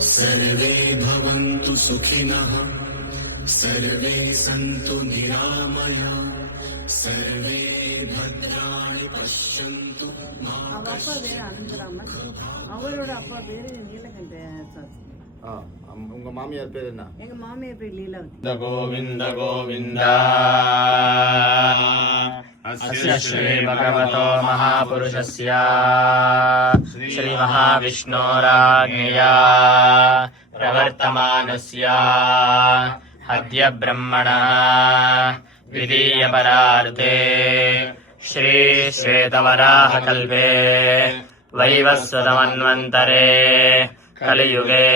सर्वे भवन्तु सुखिनः सर्वे सन्तु निरामया सर्वे भद्राणि पश्यन्तु मा कश्चित् அவரோட அப்பா பேரு நீலகண்ட உங்க மாமியார் பேர் என்ன? எங்க மாமியார் பேர் லீலாவதி. கோவிந்த கோவிந்த அஸ்ய ஸ்ரீ பகவதோ மகாபுருஷஸ்ய ஸ்ரீ மகாவிஷ்ணோராஜ்ஞயா பிரவர்த்தமானஸ்ய அத்ய பிரம்மணः விதீயபரார்த்தே ஸ்ரீ ஸ்வேதவராஹகல்பே वैवस्वतमन्वन्तरे कलियुगे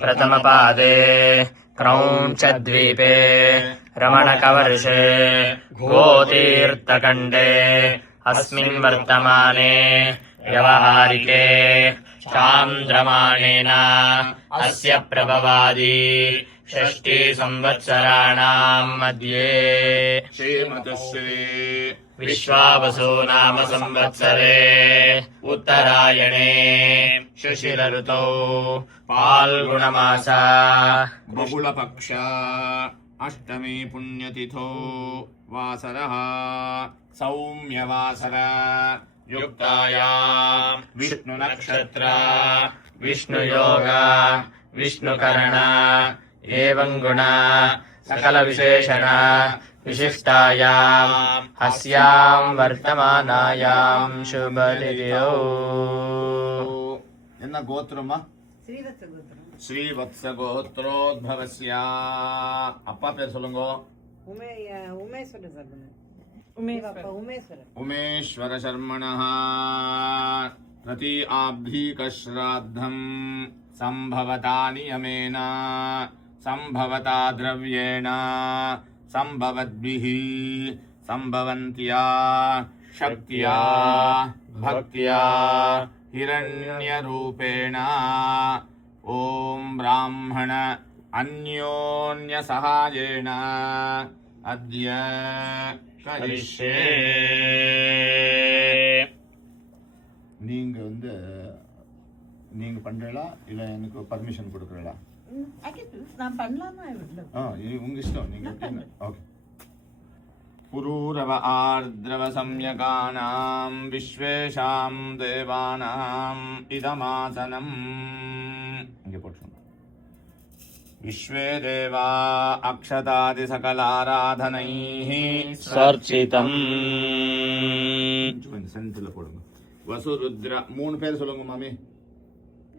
प्रथमपादे क्रौञ्चद्वीपे रमणकवर्षे गोतीर्थखण्डे अस्मिन् वर्तमाने व्यवहारिके चान्द्रमाणेन अस्य प्रभवादि 60 संवत्सराणाम् मध्ये श्रीमतश्री विश्वावसु नाम संवत्सरे उत्तरायणे शिशिर ऋतौ फाल्गुणमासा बहुलपक्ष अष्टमी पुण्यतिथौ वासरः सौम्यवासर युक्तायाम् विष्णुनक्षत्र विष्णुयोग विष्णुकरण एवं गुण सकल विशेषण विशिष्टायाम् अस्याम् वर्तमानायाम् शुभतिथौ என்ன கோத்திரமா? ஸ்ரீவத்ச கோத்திரம். ஸ்ரீவத்ச கோத்ரோத்பவஸ்ய. அப்பா பேர் சொல்லுங்க. உமேஸ்வர சர்மன். உமேஸ்வர உமேஸ்வர சர்மணः பிரதி ஆப்தீக ஸ்ராத்தம் சம்பவதா நியமேன சம்பவதா द्रव्येण संभवद्भिः संभवन्त्या शक्त्या भक्त्या हिरण्यरूपेण ॐ ब्राह्मण अन्योन्यसहायेन अद्य करिष्ये. நீங்க பண்றீங்களா இல்ல எனக்கு பர்மிஷன் கொடுக்கறீங்களா? நான் பண்ணலாமா? உங்க இஷ்டம். நீங்க ஓகே. புரூரவ ஆர்த்ரவ சம்யகானாம் விஸ்வேஷாம் தேவானாம் இதமாசனம். இங்க போட்டுருங்க. விஸ்வே தேவா அக்ஷதாதி சகலாராதனைः ஸ்வர்ச்சிதம். சென்டர்ல போடுங்க. வசுருத்ர 3 பேர் சொல்லுங்க மாமி.